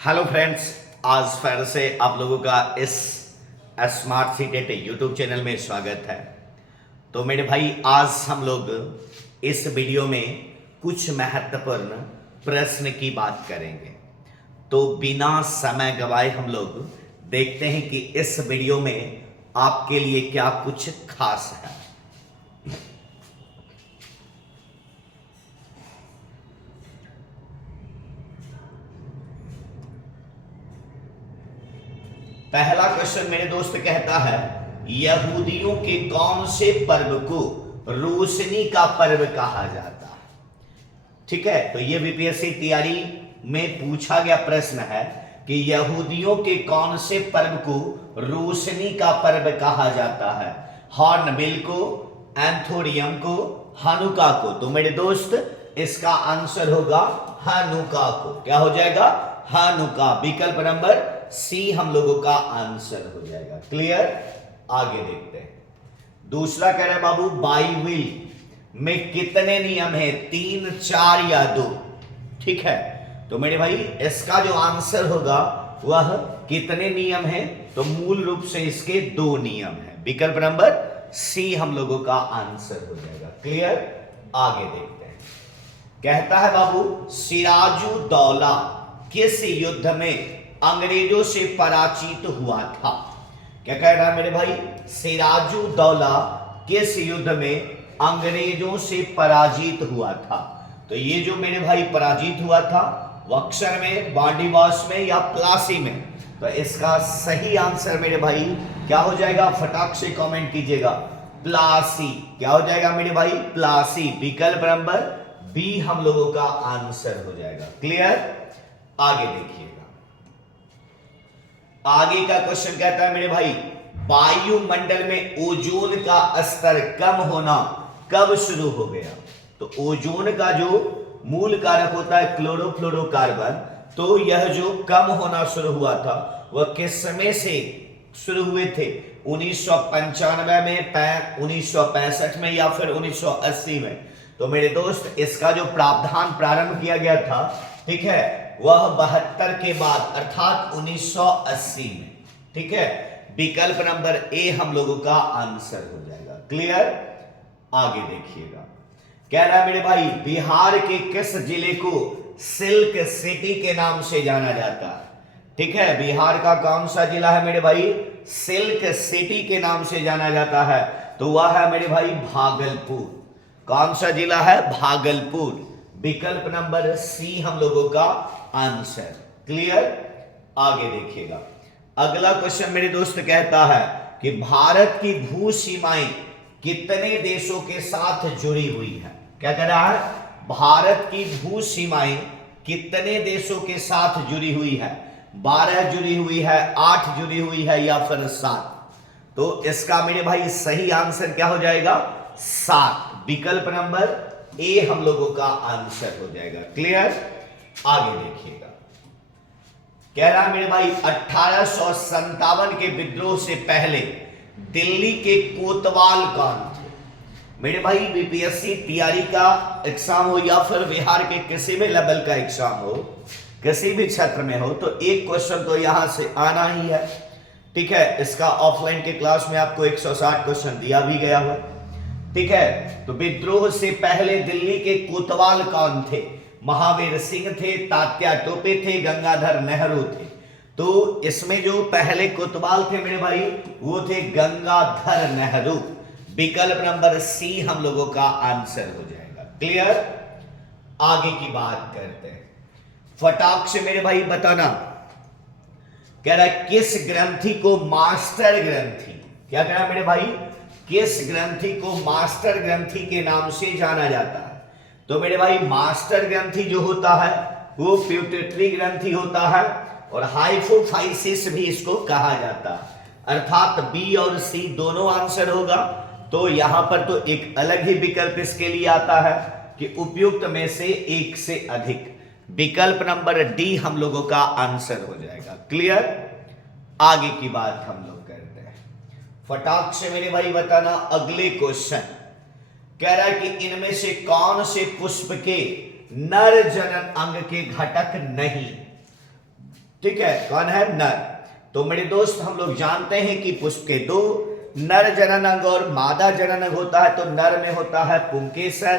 Hello friends, आज फिर से आप लोगों का इस स्मार्ट सीटेट यूट्यूब चैनल में स्वागत है। तो मेरे भाई, आज हम लोग इस वीडियो में कुछ महत्वपूर्ण प्रश्न की बात करेंगे। तो बिना समय गवाए हम लोग देखते हैं कि इस वीडियो में आपके लिए क्या कुछ खास है। पहला क्वेश्चन मेरे दोस्त कहता है, यहूदियों के कौन से पर्व को रोशनी का पर्व कहा जाता है। ठीक है, तो ये बीपीएससी तैयारी में पूछा गया प्रश्न है कि यहूदियों के कौन से पर्व को रोशनी का पर्व कहा जाता है। हॉर्नबिल को, एंथोरियम को, हनुका को। तो मेरे दोस्त इसका आंसर होगा हनुका को। क्या हो जाएगा? हनुका। विकल्प नंबर सी हम लोगों का आंसर हो जाएगा। क्लियर? आगे देखते हैं। दूसरा कह रहे हैं बाबू, बाइबिल में कितने नियम है? 3, 4 या 2? ठीक है, तो मेरे भाई इसका जो आंसर होगा वह कितने नियम है? तो मूल रूप से इसके 2 नियम है। विकल्प नंबर सी हम लोगों का आंसर हो जाएगा। क्लियर? आगे देखते हैं। कहता है बाबू, सिराजुद्दौला किस युद्ध में अंग्रेजों से पराजित हुआ था? क्या कह रहा है मेरे भाई? सिराजुद्दौला किस युद्ध में अंग्रेजों से पराजित हुआ था? तो ये जो मेरे भाई पराजित हुआ था, बक्सर में, बांडीवास में या प्लासी में? तो इसका सही आंसर मेरे भाई क्या हो जाएगा? फटाक से कमेंट कीजिएगा। प्लासी। क्या हो जाएगा मेरे भाई? प्लासी। विकल्प नंबर बी हम लोगों का आंसर हो जाएगा। क्लियर? आगे देखिएगा। आगे का क्वेश्चन कहता है मेरे भाई, वायुमंडल में ओजोन का स्तर कम होना कब शुरू हो गया? तो ओजोन का जो मूल कारक होता है क्लोरोफ्लोरोकार्बन, तो यह जो कम होना शुरू हुआ था वह किस समय से शुरू हुए थे? 1995 में, 1965 में या फिर 1980 में? तो मेरे दोस्त इसका जो प्रावधान प्रारंभ किया गया था, ठीक है, वह 72 के बाद अर्थात 1980 में। ठीक है, विकल्प नंबर ए हम लोगों का आंसर हो जाएगा। क्लियर? आगे देखिएगा। कह रहा है मेरे भाई, बिहार के किस जिले को सिल्क सिटी के नाम से जाना जाता है? ठीक है, बिहार का कौन सा जिला है मेरे भाई? सिल्क सिटी के नाम से जाना जाता है। तो वह है मेरे भाई भागलपुर। कौन सा जिला है? भागलपुर। विकल्प नंबर सी हम लोगों का आंसर। क्लियर? आगे देखिएगा। अगला क्वेश्चन मेरे दोस्त कहता है कि भारत की भू सीमाएं कितने देशों के साथ जुड़ी हुई है? क्या कह रहा है? भारत की भू सीमाएं कितने देशों के साथ जुड़ी हुई है? 12 जुड़ी हुई है, 8 जुड़ी हुई है या फिर 7? तो इसका मेरे भाई सही आंसर क्या हो जाएगा? 7। विकल्प नंबर ए हम लोगों का आंसर हो जाएगा। क्लियर? आगे देखिएगा। कह रहा है मेरे भाई, 1857 के विद्रोह से पहले दिल्ली के कोतवाल कौन थे? मेरे भाई बीपीएससी तैयारी का एग्जाम हो या फिर बिहार के किसी भी लेवल का एग्जाम हो, किसी भी क्षेत्र में हो, तो एक क्वेश्चन तो यहां से आना ही है। ठीक है, इसका ऑफलाइन के क्लास में आपको 160 क्वेश्चन दिया भी गया हुआ। ठीक है, तो विद्रोह से पहले दिल्ली के कोतवाल कौन थे? महावीर सिंह थे, तात्या टोपे थे, गंगाधर नेहरू थे? तो इसमें जो पहले कोतवाल थे मेरे भाई, वो थे गंगाधर नेहरू। विकल्प नंबर सी हम लोगों का आंसर हो जाएगा। क्लियर? आगे की बात करते हैं। फटाक से मेरे भाई बताना। कह रहा है, किस ग्रंथि को मास्टर ग्रंथि? क्या कह रहा है मेरे भाई? किस ग्रंथि को मास्टर ग्रंथि के नाम से जाना जाता है? तो मेरे भाई मास्टर ग्रंथि जो होता है वो प्यूटेटरी ग्रंथि होता है और हाइपोफाइसिस भी इसको कहा जाता है। अर्थात बी और सी दोनों आंसर होगा। तो यहां पर तो एक अलग ही विकल्प इसके लिए आता है कि उपयुक्त में से एक से अधिक। विकल्प नंबर डी हम लोगों का आंसर हो जाएगा। क्लियर? आगे की बात हम लोग करते हैं। फटाक से मेरे भाई बताना अगले क्वेश्चन। कह रहा है कि इनमें से कौन से पुष्प के नर जनन अंग के घटक नहीं? ठीक है, कौन है? नर। तो मेरे दोस्त हम लोग जानते हैं कि पुष्प के दो नर जननांग और मादा जननांग होता है। तो नर में होता है पुंकेसर,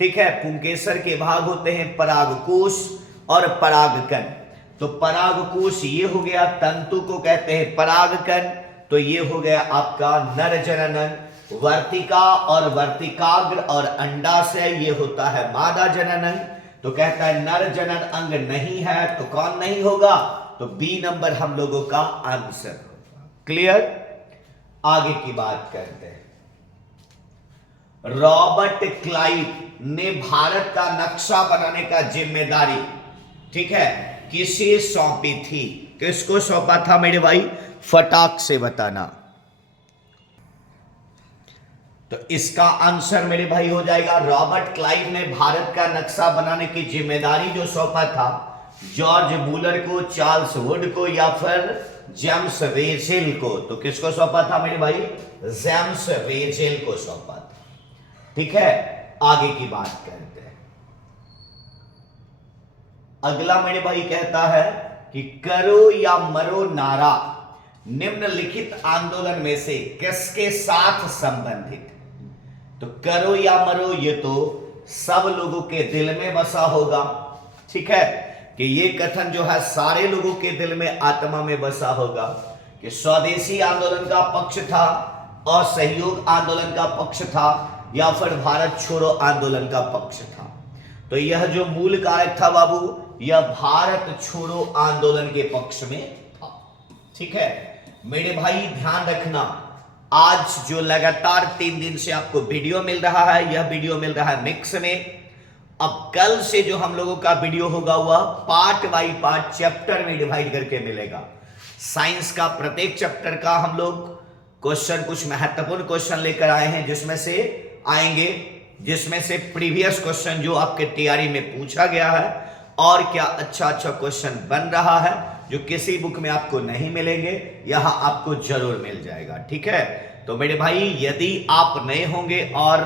ठीक है, पुंकेसर के भाग होते हैं परागकोश और परागकण। तो परागकोश ये हो गया, तंतु को कहते हैं परागकण, तो ये हो गया आपका नर जननांग। वर्तिका और वर्तिकाग्र और अंडाशय ये होता है मादा जननांग। तो कहता है नर जनन अंग नहीं है, तो कौन नहीं होगा? तो बी नंबर हम लोगों का आंसर होगा। क्लियर? आगे की बात करते हैं। रॉबर्ट क्लाइव ने भारत का नक्शा बनाने का जिम्मेदारी, ठीक है, किसे सौंपी थी? किसको सौंपा था मेरे भाई? फटाक से बताना। तो इसका आंसर मेरे भाई हो जाएगा, रॉबर्ट क्लाइव ने भारत का नक्शा बनाने की जिम्मेदारी जो सौंपा था जॉर्ज मूलर को, चार्ल्स वुड को या फिर जेम्स वेजेल को। तो किसको सौंपा था मेरे भाई? जेम्स वेजेल को सौंपा था। ठीक है, आगे की बात करते हैं। अगला मेरे भाई कहता है कि करो या मरो नारा निम्नलिखित आंदोलन में से किसके साथ संबंधित? तो करो या मरो ये तो सब लोगों के दिल में बसा होगा, ठीक है, कि ये कथन जो है सारे लोगों के दिल में, आत्मा में बसा होगा कि स्वदेशी आंदोलन का पक्ष था, असहयोग आंदोलन का पक्ष था या फिर भारत छोड़ो आंदोलन का पक्ष था। तो यह जो मूल कारक था बाबू, यह भारत छोड़ो आंदोलन के पक्ष में था। ठीक है मेरे भाई, ध्यान रखना, आज जो लगातार 3 दिन से आपको वीडियो मिल रहा है, यह वीडियो मिल रहा है मिक्स में। अब कल से जो हम लोगों का वीडियो होगा वह पार्ट बाय पार्ट चैप्टर में डिवाइड करके मिलेगा। साइंस का प्रत्येक चैप्टर का हम लोग क्वेश्चन, कुछ महत्वपूर्ण क्वेश्चन लेकर आए हैं, जिसमें से प्रीवियस क्वेश्चन जो आपके तैयारी में पूछा गया है और क्या अच्छा क्वेश्चन बन रहा है जो किसी बुक में आपको नहीं मिलेंगे, यहां आपको जरूर मिल जाएगा। ठीक है, तो मेरे भाई यदि आप नए होंगे और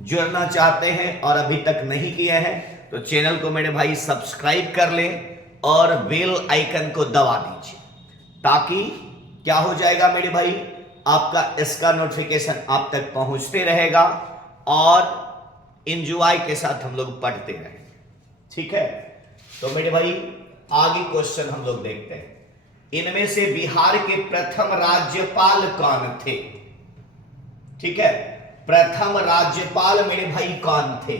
जुड़ना चाहते हैं और अभी तक नहीं किए हैं तो चैनल को मेरे भाई सब्सक्राइब कर लें और बेल आइकन को दबा दीजिए, ताकि क्या हो जाएगा मेरे भाई, आपका इसका नोटिफिकेशन आप तक पहुंचते रहेगा और एंजॉय के साथ हम लोग पढ़ते रहेंगे। ठीक है, तो मेरे भाई आगे क्वेश्चन हम लोग देखते हैं। इनमें से बिहार के प्रथम राज्यपाल कौन थे? ठीक है, प्रथम राज्यपाल मेरे भाई कौन थे?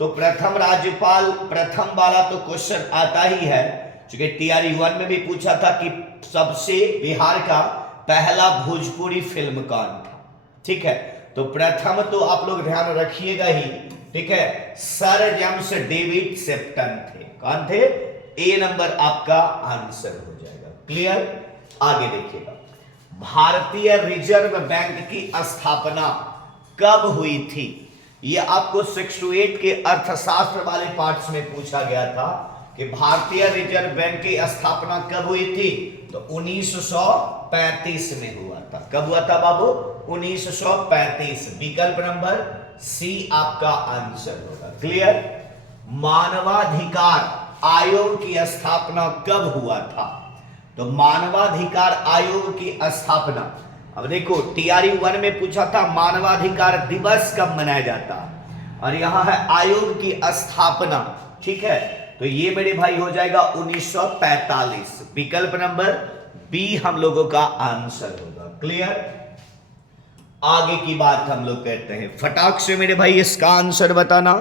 तो प्रथम राज्यपाल, प्रथम वाला तो क्वेश्चन आता ही है, क्योंकि टीआरई 1 में भी पूछा था कि सबसे बिहार का पहला भोजपुरी फिल्म कौन था। ठीक है, तो प्रथम तो आप लोग ध्यान रखिएगा ही। ठीक है, सर जेम्स डेविड शेप्टन थे। कौन थे? ए नंबर आपका आंसर हो जाएगा। क्लियर? आगे देखिएगा, भारतीय रिजर्व बैंक की स्थापना कब हुई थी? यह आपको 6 to 8 के अर्थशास्त्र वाले पार्ट्स में पूछा गया था कि भारतीय रिजर्व बैंक की स्थापना कब हुई थी? तो 1935 में हुआ था। कब हुआ था बाबू? 1935। विकल्प नंबर सी आपका आंसर होगा। क्लियर? मानवाधिकार आयोग की स्थापना कब हुआ था? तो मानवाधिकार आयोग की स्थापना, अब देखो टीआरई 1 में पूछा था मानवाधिकार दिवस कब मनाया जाता, और यहां है आयोग की स्थापना। ठीक है, तो ये मेरे भाई हो जाएगा 1945। विकल्प नंबर बी हम लोगों का आंसर होगा। क्लियर? आगे की बात हम लोग कहते हैं, फटाक से मेरे भाई इसका आंसर बताना।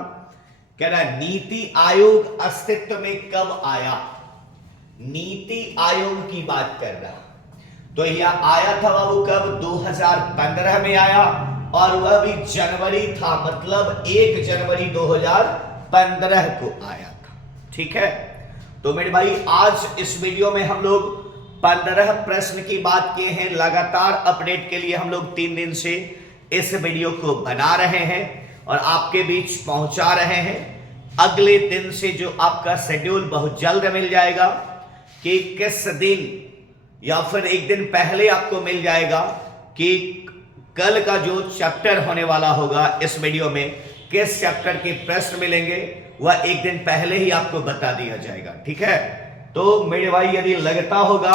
कह रहा है नीति आयोग अस्तित्व में कब आया? नीति आयोग की बात कर रहा, तो यह आया था बाबू कब? 2015 में आया, और वह भी जनवरी था, मतलब 1 जनवरी 2015 को आया था। ठीक है, तो मेरे भाई आज इस वीडियो में हम लोग 15 प्रश्न की बात किए हैं। लगातार अपडेट के लिए हम लोग 3 दिन से इस वीडियो को बना रहे हैं और आपके बीच पहुंचा रहे हैं। अगले दिन से जो आपका शेड्यूल बहुत जल्द मिल जाएगा कि किस दिन, या फिर एक दिन पहले आपको मिल जाएगा कि कल का जो चैप्टर होने वाला होगा इस वीडियो में, किस चैप्टर के प्रश्न मिलेंगे, वह एक दिन पहले ही आपको बता दिया जाएगा। ठीक है, तो तो मेरे भाई यदि लगता होगा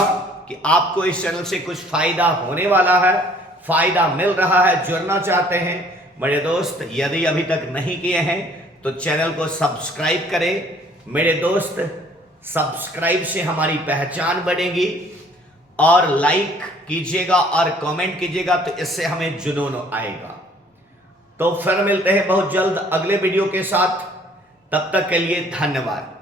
कि आपको इस चैनल से कुछ फायदा होने वाला है, फायदा मिल रहा है, जुड़ना चाहते हैं मेरे दोस्त, यदि अभी तक नहीं किए हैं तो चैनल को सब्सक्राइब करें मेरे दोस्त। सब्सक्राइब से हमारी पहचान बढ़ेगी और लाइक कीजिएगा और कमेंट कीजिएगा, तो इससे हमें जुनून आएगा। तो फिर मिलते हैं बहुत जल्द अगले वीडियो के साथ, तब तक के लिए धन्यवाद।